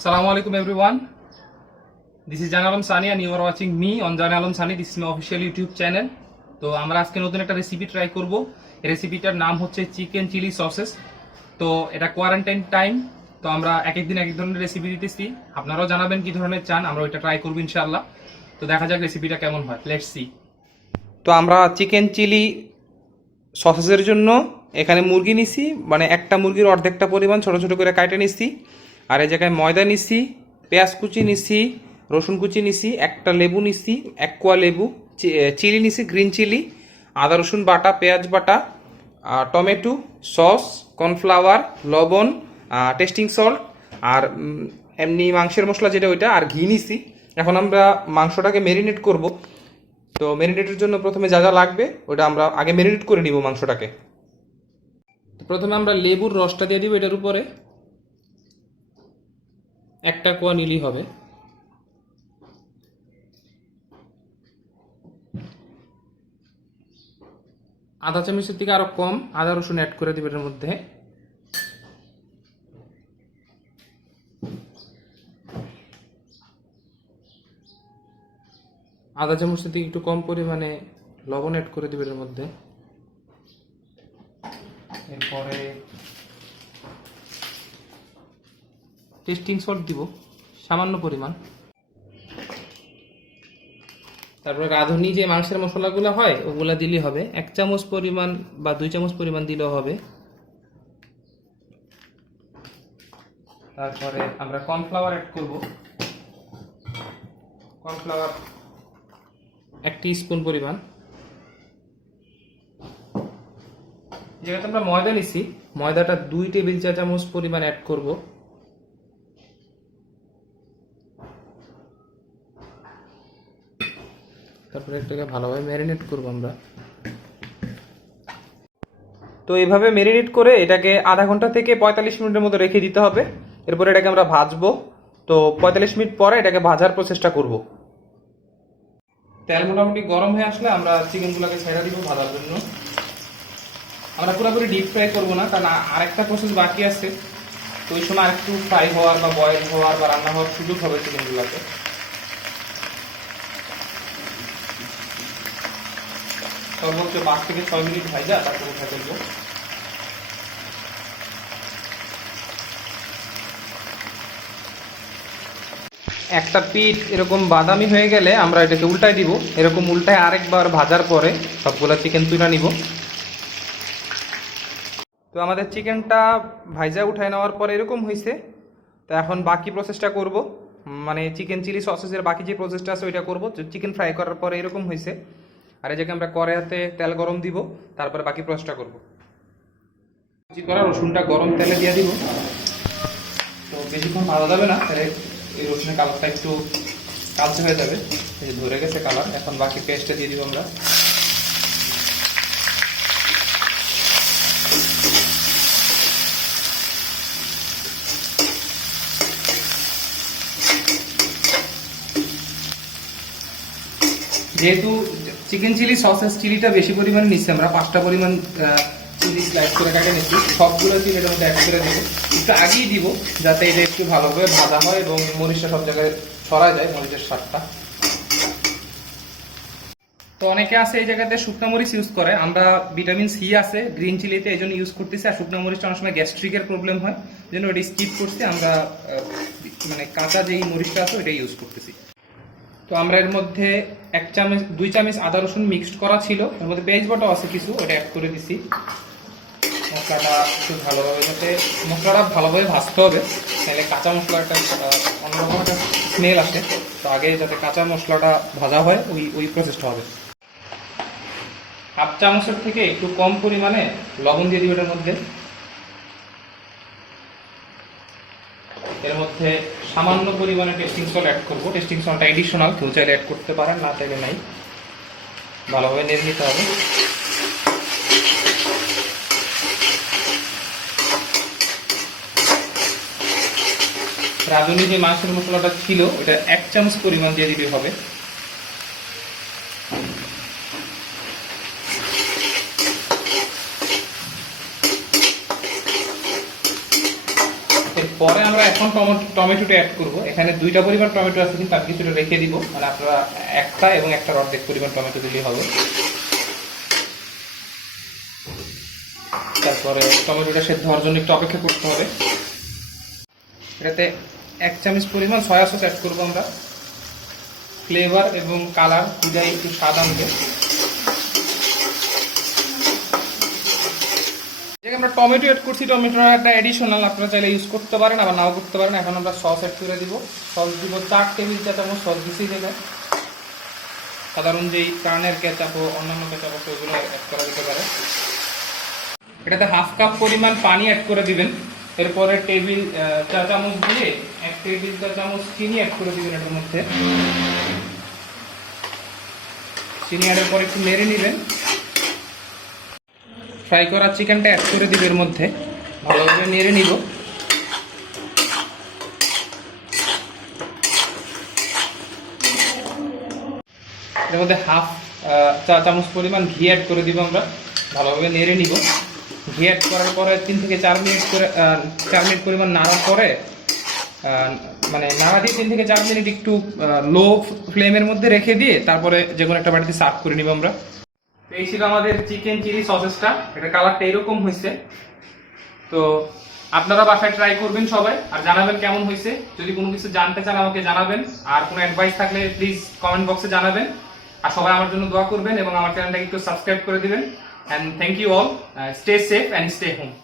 Assalamualaikum everyone. This is Jan Alam Sani and you are watching me on Jan Alam Sani. This is my official YouTube channel. তো আমরা আজকে নতুন একটা recipe try করব। এই রেসিপিটার নাম হচ্ছে চিকেন চিলি সসেস। তো এটা কোয়ারেন্টাইন টাইম, তো আমরা এক এক দিন এক এক ধরনের রেসিপি দিতেছি। আপনারাও জানাবেন কি ধরনের চান, আমরা ওইটা ট্রাই করব ইনশাআল্লাহ। তো দেখা যাক রেসিপিটা কেমন হয়, লেটস সি। তো আমরা চিকেন চিলি সসেসের জন্য এখানে মুরগি নিছি, মানে একটা মুরগির অর্ধেকটা পরিমাণ ছোট ছোট করে কাটে নিছি। আর এই জায়গায় ময়দা নিছি, পেঁয়াজ কুচি নিছি, রসুন কুচি নিছি, একটা লেবু নিছি, এক কোয়া লেবু, চিলি নিছি, গ্রিন চিলি, আদা রসুন বাটা, পেঁয়াজ বাটা, টমেটো সস, কর্নফ্লাওয়ার, লবণ, টেস্টিং সল্ট, আর এমনি মাংসের মশলা যেটা ওইটা, আর ঘি নিছি। এখন আমরা মাংসটাকে ম্যারিনেট করব। তো ম্যারিনেটের জন্য প্রথমে যা যা লাগবে ওটা আমরা আগে ম্যারিনেট করে নিব মাংসটাকে। প্রথমে আমরা লেবুর রসটা দিয়ে দিব এটার উপরে, একটা কোয়া নিলেই হবে। আধা চামচের থেকে আরো কম আদা রসুন অ্যাড করে দিব এর মধ্যে। আধা চামচের থেকে একটু কম পরিমাণে লবণ অ্যাড করে দিব এর মধ্যে। এরপরে টেস্টিং সল্ট দিব সামান্য পরিমাণ। তারপরে রাঁধুনি যে মাংসের মশলাগুলো হয় ওগুলা দিলেই হবে, 1 চামচ পরিমাণ বা 2 চামচ পরিমাণ দিলেও হবে। তারপরে আমরা কর্নফ্লাওয়ার অ্যাড করব। কর্নফ্লাওয়ার 1 টিস্পুন পরিমাণ। যেহেতু আমরা ময়দা নিছি, ময়দাটা 2 টেবিল চা চামচ পরিমাণ অ্যাড করব। তারপরে এটাকে ভালোভাবে ম্যারিনেট করব আমরা। তো এইভাবে ম্যারিনেট করে এটাকে আধা ঘন্টা থেকে 45 মিনিটের মতো রেখে দিতে হবে। এরপরে এটাকে আমরা ভাজবো। তো 45 মিনিট পরে এটাকে ভাজার প্রসেসটা করব। তেল মোটামুটি গরম হয়ে আসলে আমরা চিকেনগুলোকে ছেড়ে দিব ভাজার জন্য। আমরা পুরোপুরি ডিপ ফ্রাই করবো না, কারণ আরেকটা প্রসেস বাকি আছে। তো ওই সময় আরেকটু ফ্রাই হওয়ার বা বয়েল হওয়ার বা রান্না হওয়ার সুযোগ হবে চিকেনগুলোকে। সর্বোচ্চ 5 থেকে 6 মিনিট ভাজা তারপর উঠে ফেলবো। একটা পিঠ এরকম বাদামি হয়ে গেলে আমরা এটাকে উল্টাই দিব। এরকম উল্টায় আরেকবার ভাজার পরে সবগুলা চিকেন তুলে নিব। তো আমাদের চিকেনটা ভাজা উঠায় নেওয়ার পরে এরকম হয়েছে। তো এখন বাকি প্রসেসটা করব, মানে চিকেন চিলি সসেসের বাকি যে প্রসেসটা আছে ওইটা করব। চিকেন ফ্রাই করার পরে এরকম হয়েছে। আর এই জায়গায় আমরা কড়াইতে তেল গরম দিব, তারপরে বাকি প্রসেসটা করব। কুচি করা রসুনটা গরম তেলে দিয়ে দিব। তো বেশিক্ষণ ভাজা যাবে না, তাহলে এই রসুনের কালারটা একটু কালচে হয়ে যাবে। এই ধরে গেছে কালার। এখন বাকি পেস্টটা দিয়ে দিব আমরা। যেহেতু চিকেন চিলি সসেস চিলিটা বেশি পরিমাণে নিচ্ছি আমরা, 5টা পরিমাণ চিলি স্লাইস করে কাটে নিচ্ছি। সবগুলো চিলি এটার মধ্যে অ্যাড করে দেবো। একটু আগেই দিব যাতে এটা একটু ভালোভাবে ভাজা হয় এবং মরিচটা সব জায়গায় ছড়া যায়, মরিচের স্বাদটা। তো অনেকে আছে এই জায়গাতে শুকনো মরিচ ইউজ করে। আমরা ভিটামিন সি আছে গ্রিন চিলিতে, এই জন্য ইউজ করতেছি। আর শুকনো মরিচটা অনেক সময় গ্যাস্ট্রিকের প্রবলেম হয়, এই জন্য ওটা স্কিপ করছি। আমরা মানে কাঁচা যেই মরিচটা আছে ওইটাই ইউজ করতেছি। তো আমরা এর মধ্যে 2 চামচ আদা রসুন মিক্সড করা ছিল, এর মধ্যে পেঁয়াজ বাটাও আছে কিছু, ওটা অ্যাড করে দিছি। মশলাটা একটু ভালোভাবে, যাতে মশলাটা ভালোভাবে ভাজতে হবে, তাহলে কাঁচা মশলার একটা অন্যরকম একটা স্মেল আসে। তো আগে যাতে কাঁচা মশলাটা ভাজা হয় ওই প্রসেসটা হবে। 1/2 চামচের থেকে একটু কম পরিমাণে লবণ দিয়ে দিই এটার মধ্যে। এর মধ্যে সামান্য পরিমাণে টেস্টিং সল্ট অ্যাড করবো। টেস্টিং সল্টটা এডিশনাল, কেউ চাইলে অ্যাড করতে পারেন, না চাইলে নাই। ভালোভাবে নেড়ে নিতে হবে। রাঁধুনি যে মাংসের মশলাটা ছিল এটা 1 চামচ পরিমাণ দিয়ে দিতে হবে। পরে আমরা এখন টমেটোটা অ্যাড করব। এখানে 2টা পরিমাণ টমেটো আছে, কিন্তু আমি কিছুটা রেখে দিব, মানে আপনারা একটা এবং একটা অর্ধেক পরিমাণ টমেটো দিলেই হবে। তারপরে টমেটোটা সেদ্ধ হওয়ার জন্য একটু অপেক্ষা করতে হবে। এটাতে 1 চামচ পরিমাণ সয়া সস অ্যাড করবো আমরা, ফ্লেভার এবং কালার দুটাই একটু স্বাদ আনবে। আমরা টমেটো অ্যাড করছি, টমেটোটা একটা এডিশনাল, আপনারা চাইলে ইউজ করতে পারেন আবার নাও করতে পারেন। এখন আমরা সস অ্যাড করে দিব। সস দিব 4 টেবিল চামচ সস দিছি, যেটা সাধারণ যেই কার্নের কেচাপ ও অন্যান্য কেচাপ আছে ওগুলো অ্যাড করা যেতে পারে। এটাতে 1/2 কাপ পরিমাণ পানি অ্যাড করে দিবেন। এরপরে টেবিল চা চামচ দিয়ে 1 টেবিল চা চামচ চিনি অ্যাড করে দিবেন এটার মধ্যে। চিনি অ্যাডের পর একটু নেড়ে নেবেন। ফ্রাই করা চিকেনটা অ্যাড করে দিবেন এর মধ্যে, ভালোভাবে নেড়ে নিব। এর মধ্যে 1/2 চা চামচ পরিমাণ ঘি অ্যাড করে দিব আমরা, ভালোভাবে নেড়ে নিব। ঘি অ্যাড করার পরে 3 থেকে 4 মিনিট করে 4 মিনিট পরিমাণ নাড়ার পরে মানে নাড়া দিয়ে 3 থেকে 4 মিনিট একটু লো ফ্লেমের মধ্যে রেখে দিয়ে তারপরে যে কোনো একটা বাটিতে সার্ভ করে নিব আমরা। তো এই ছিল আমাদের চিকেন চিলি সসেসটা। এটা কালারটা এরকম হয়েছে। তো আপনারা বাসায় ট্রাই করবেন সবাই, আর জানাবেন কেমন হয়েছে। যদি কোনো কিছু জানতে চান আমাকে জানাবেন, আর কোনো অ্যাডভাইস থাকলে প্লিজ কমেন্ট বক্সে জানাবেন। আর সবাই আমার জন্য দোয়া করবেন এবং আমার চ্যানেলটাকে একটু সাবস্ক্রাইব করে দিবেন। And thank you all. Stay safe and stay home.